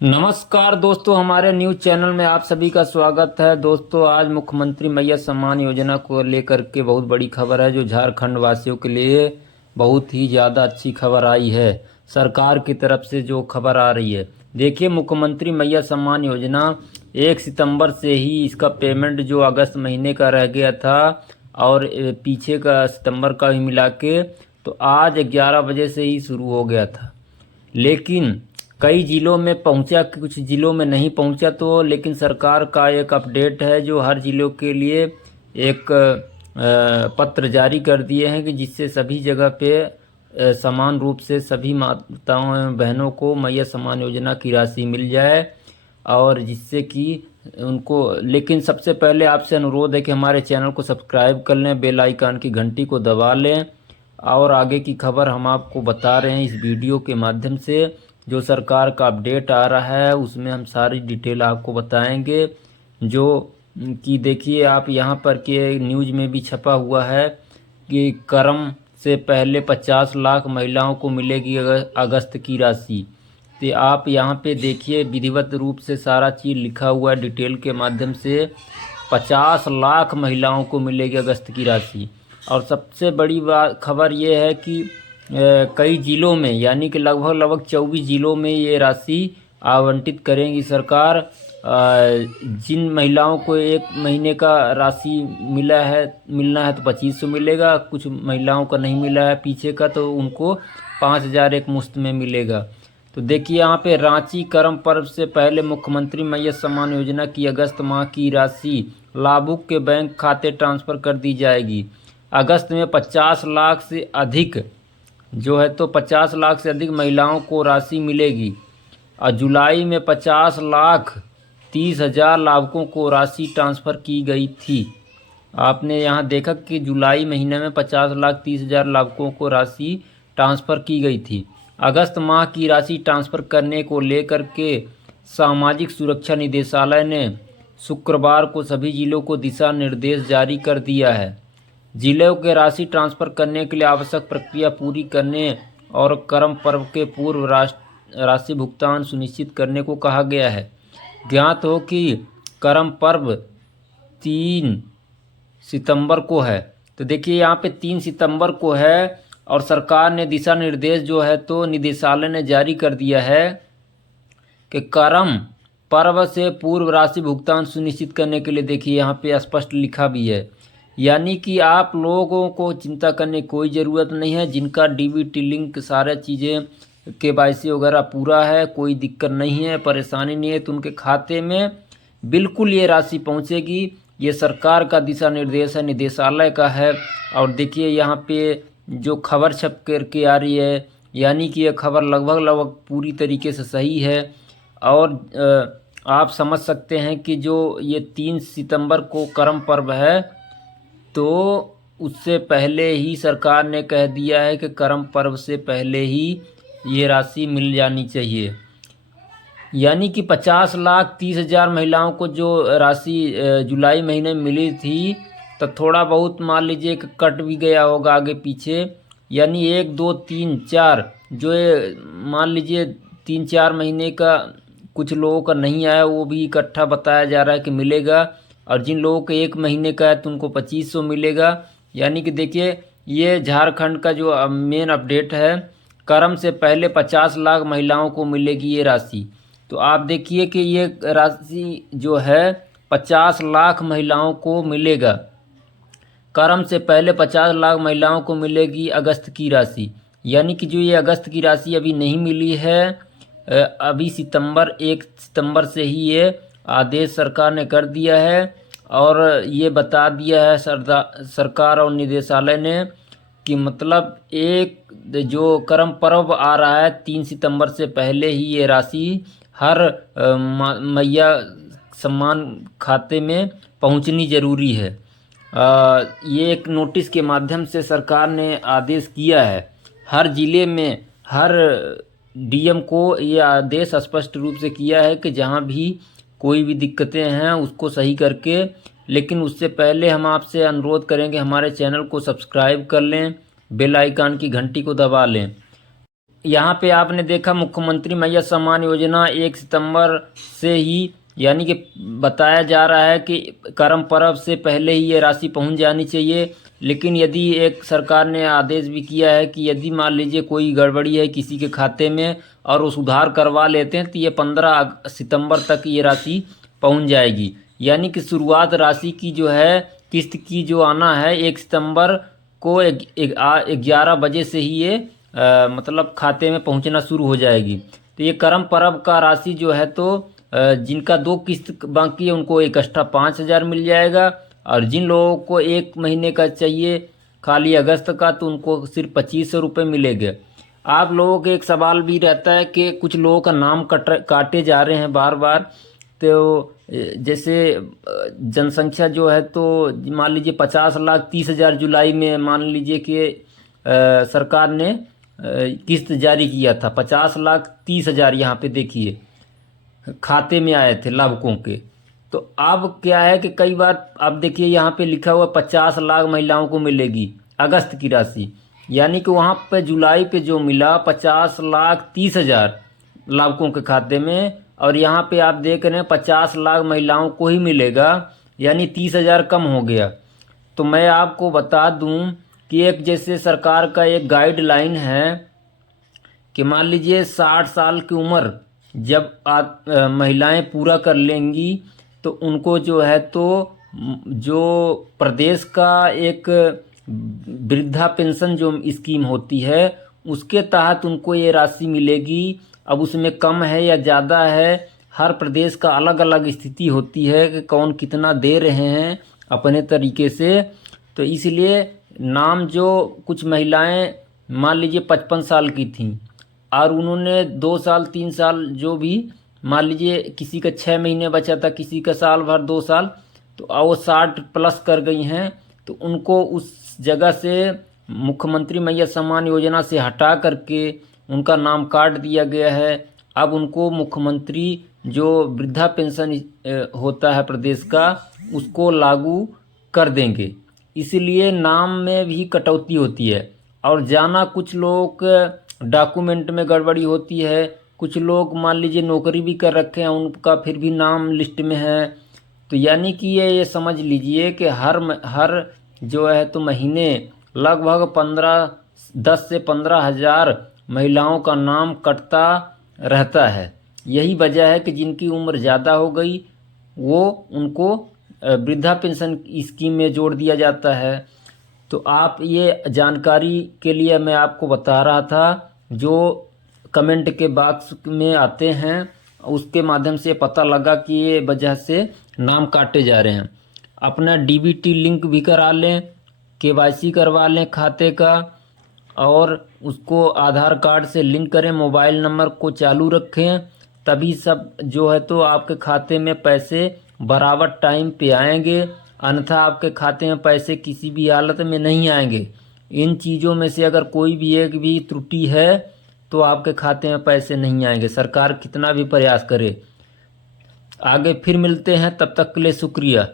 नमस्कार दोस्तों, हमारे न्यूज़ चैनल में आप सभी का स्वागत है। दोस्तों, आज मुख्यमंत्री मैया सम्मान योजना को लेकर के बहुत बड़ी खबर है जो झारखंड वासियों के लिए बहुत ही ज़्यादा अच्छी खबर आई है। सरकार की तरफ से जो खबर आ रही है, देखिए, मुख्यमंत्री मैया सम्मान योजना 1 सितंबर से ही इसका पेमेंट जो अगस्त महीने का रह गया था और पीछे का सितंबर का भी मिला के, तो आज 11 बजे से ही शुरू हो गया था। लेकिन कई ज़िलों में पहुंचा, कुछ ज़िलों में नहीं पहुंचा। तो लेकिन सरकार का एक अपडेट है जो हर ज़िलों के लिए एक पत्र जारी कर दिए हैं कि जिससे सभी जगह पे समान रूप से सभी माताओं एवं बहनों को मैया सम्मान योजना की राशि मिल जाए, और जिससे कि उनको। लेकिन सबसे पहले आपसे अनुरोध है कि हमारे चैनल को सब्सक्राइब कर लें, बेल आइकन की घंटी को दबा लें, और आगे की खबर हम आपको बता रहे हैं इस वीडियो के माध्यम से। जो सरकार का अपडेट आ रहा है उसमें हम सारी डिटेल आपको बताएंगे। जो कि देखिए, आप यहाँ पर के न्यूज़ में भी छपा हुआ है कि कर्म से पहले 50 लाख महिलाओं को मिलेगी अगस्त की राशि। तो आप यहाँ पे देखिए, विधिवत रूप से सारा चीज़ लिखा हुआ है डिटेल के माध्यम से। 50 लाख महिलाओं को मिलेगी अगस्त की राशि। और सबसे बड़ी बात खबर ये है कि कई ज़िलों में, यानी कि लगभग 24 ज़िलों में ये राशि आवंटित करेंगी सरकार। जिन महिलाओं को 1 महीने का राशि मिलना है तो 2500 मिलेगा। कुछ महिलाओं का नहीं मिला है पीछे का, तो उनको 5000 एक मुश्त में मिलेगा। तो देखिए, यहाँ पे रांची कर्म पर्व से पहले मुख्यमंत्री मैया सम्मान योजना की अगस्त माह की राशि लाभुक के बैंक खाते ट्रांसफ़र कर दी जाएगी। अगस्त में 50 लाख से अधिक जो है, तो 50 लाख से अधिक महिलाओं को राशि मिलेगी। और जुलाई में 50 लाख 30 हज़ार लाभुकों को राशि ट्रांसफ़र की गई थी। आपने यहाँ देखा कि जुलाई महीने में 50 लाख 30 हज़ार लाभुकों को राशि ट्रांसफ़र की गई थी। अगस्त माह की राशि ट्रांसफ़र करने को लेकर के सामाजिक सुरक्षा निदेशालय ने शुक्रवार को सभी जिलों को दिशा निर्देश जारी कर दिया है। जिलों के राशि ट्रांसफ़र करने के लिए आवश्यक प्रक्रिया पूरी करने और कर्म पर्व के पूर्व राशि भुगतान सुनिश्चित करने को कहा गया है। ज्ञात हो कि कर्म पर्व 3 सितंबर को है। तो देखिए, यहाँ पे 3 सितंबर को है, और सरकार ने दिशा निर्देश जो है तो निदेशालय ने जारी कर दिया है कि कर्म पर्व से पूर्व राशि भुगतान सुनिश्चित करने के लिए। देखिए, यहाँ पे स्पष्ट लिखा भी है, यानी कि आप लोगों को चिंता करने की कोई ज़रूरत नहीं है। जिनका डीबीटी लिंक सारा चीज़ें केवाईसी वगैरह पूरा है, कोई दिक्कत नहीं है, परेशानी नहीं है, तो उनके खाते में बिल्कुल ये राशि पहुंचेगी। ये सरकार का दिशा निर्देश है, निदेशालय का है। और देखिए, यहाँ पे जो खबर छप करके आ रही है, यानी कि ये खबर लगभग पूरी तरीके से सही है। और आप समझ सकते हैं कि जो ये 3 सितंबर को कर्म पर्व है, तो उससे पहले ही सरकार ने कह दिया है कि कर्म पर्व से पहले ही ये राशि मिल जानी चाहिए। यानी कि 50 लाख 30 हज़ार महिलाओं को जो राशि जुलाई महीने में मिली थी, तो थोड़ा बहुत मान लीजिए कि कट भी गया होगा आगे पीछे। यानी 1 2 3 4 जो मान लीजिए 3-4 महीने का कुछ लोगों का नहीं आया, वो भी इकट्ठा बताया जा रहा है कि मिलेगा। और जिन लोगों के 1 महीने का है तो उनको 2500 मिलेगा। यानी कि देखिए, ये झारखंड का जो मेन अपडेट है, कर्म से पहले 50 लाख महिलाओं को मिलेगी ये राशि। तो आप देखिए कि ये राशि जो है 50 लाख महिलाओं को मिलेगा। कर्म से पहले 50 लाख महिलाओं को मिलेगी अगस्त की राशि। यानी कि जो ये अगस्त की राशि अभी नहीं मिली है, अभी 1 सितंबर से ही ये आदेश सरकार ने कर दिया है। और ये बता दिया है सरकार और निदेशालय ने कि मतलब एक जो कर्म पर्व आ रहा है 3 सितंबर से पहले ही ये राशि हर मैया सम्मान खाते में पहुंचनी ज़रूरी है। ये एक नोटिस के माध्यम से सरकार ने आदेश किया है। हर ज़िले में हर डीएम को ये आदेश स्पष्ट रूप से किया है कि जहां भी कोई भी दिक्कतें हैं उसको सही करके। लेकिन उससे पहले हम आपसे अनुरोध करेंगे, हमारे चैनल को सब्सक्राइब कर लें, बेल आइकन की घंटी को दबा लें। यहाँ पे आपने देखा मुख्यमंत्री मैया सम्मान योजना 1 सितंबर से ही, यानी कि बताया जा रहा है कि करम पर्व से पहले ही ये राशि पहुँच जानी चाहिए। लेकिन यदि एक सरकार ने आदेश भी किया है कि यदि मान लीजिए कोई गड़बड़ी है किसी के खाते में और वो सुधार करवा लेते हैं तो ये 15 सितंबर तक ये राशि पहुंच जाएगी। यानी कि शुरुआत राशि की जो है किस्त की जो आना है 1 सितंबर को 11 बजे से ही ये मतलब खाते में पहुंचना शुरू हो जाएगी। तो ये करम पर्व का राशि जो है तो जिनका 2 किस्त बाकी है उनको एक एक्स्ट्रा 5,000 मिल जाएगा, और जिन लोगों को 1 महीने का चाहिए खाली अगस्त का तो उनको सिर्फ 2500 रुपये मिलेंगे। आप लोगों के एक सवाल भी रहता है कि कुछ लोगों का नाम काटे जा रहे हैं बार बार। तो जैसे जनसंख्या जो है तो मान लीजिए 50,30,000 जुलाई में मान लीजिए कि सरकार ने किस्त जारी किया था। 50,30,000 यहाँ पे देखिए खाते में आए थे लाभुकों के। तो अब क्या है कि कई बार अब देखिए यहाँ पे लिखा हुआ 50 लाख महिलाओं को मिलेगी अगस्त की राशि, यानी कि वहाँ पे जुलाई पे जो मिला 50,30,000 लाभुकों के खाते में, और यहाँ पे आप देख रहे हैं 50 लाख महिलाओं को ही मिलेगा, यानी 30,000 कम हो गया। तो मैं आपको बता दूं कि एक जैसे सरकार का एक गाइडलाइन है कि मान लीजिए 60 साल की उम्र जब महिलाएं पूरा कर लेंगी तो उनको जो है तो जो प्रदेश का एक वृद्धा पेंशन जो स्कीम होती है उसके तहत उनको ये राशि मिलेगी। अब उसमें कम है या ज़्यादा है, हर प्रदेश का अलग अलग स्थिति होती है कि कौन कितना दे रहे हैं अपने तरीके से। तो इसलिए नाम जो कुछ महिलाएं मान लीजिए 55 साल की थीं और उन्होंने 2 साल 3 साल जो भी मान लीजिए किसी का 6 महीने बचा था, किसी का साल भर 2 साल, तो वो 60 प्लस कर गई हैं, तो उनको उस जगह से मुख्यमंत्री मैया सम्मान योजना से हटा करके उनका नाम काट दिया गया है। अब उनको मुख्यमंत्री जो वृद्धा पेंशन होता है प्रदेश का उसको लागू कर देंगे। इसलिए नाम में भी कटौती होती है, और जाना कुछ लोग डॉक्यूमेंट में गड़बड़ी होती है, कुछ लोग मान लीजिए नौकरी भी कर रखे हैं उनका फिर भी नाम लिस्ट में है। तो यानी कि ये समझ लीजिए कि हर जो है तो महीने लगभग 10 से 15,000 महिलाओं का नाम कटता रहता है। यही वजह है कि जिनकी उम्र ज़्यादा हो गई वो उनको वृद्धा पेंशन स्कीम में जोड़ दिया जाता है। तो आप ये जानकारी के लिए मैं आपको बता रहा था, जो कमेंट के बॉक्स में आते हैं उसके माध्यम से पता लगा कि ये वजह से नाम काटे जा रहे हैं। अपना डीबीटी लिंक भी करा लें, केवाईसी करवा लें खाते का, और उसको आधार कार्ड से लिंक करें, मोबाइल नंबर को चालू रखें, तभी सब जो है तो आपके खाते में पैसे बराबर टाइम पे आएंगे। अन्यथा आपके खाते में पैसे किसी भी हालत में नहीं आएंगे। इन चीज़ों में से अगर कोई भी एक भी त्रुटि है तो आपके खाते में पैसे नहीं आएंगे, सरकार कितना भी प्रयास करे। आगे फिर मिलते हैं, तब तक के लिए शुक्रिया।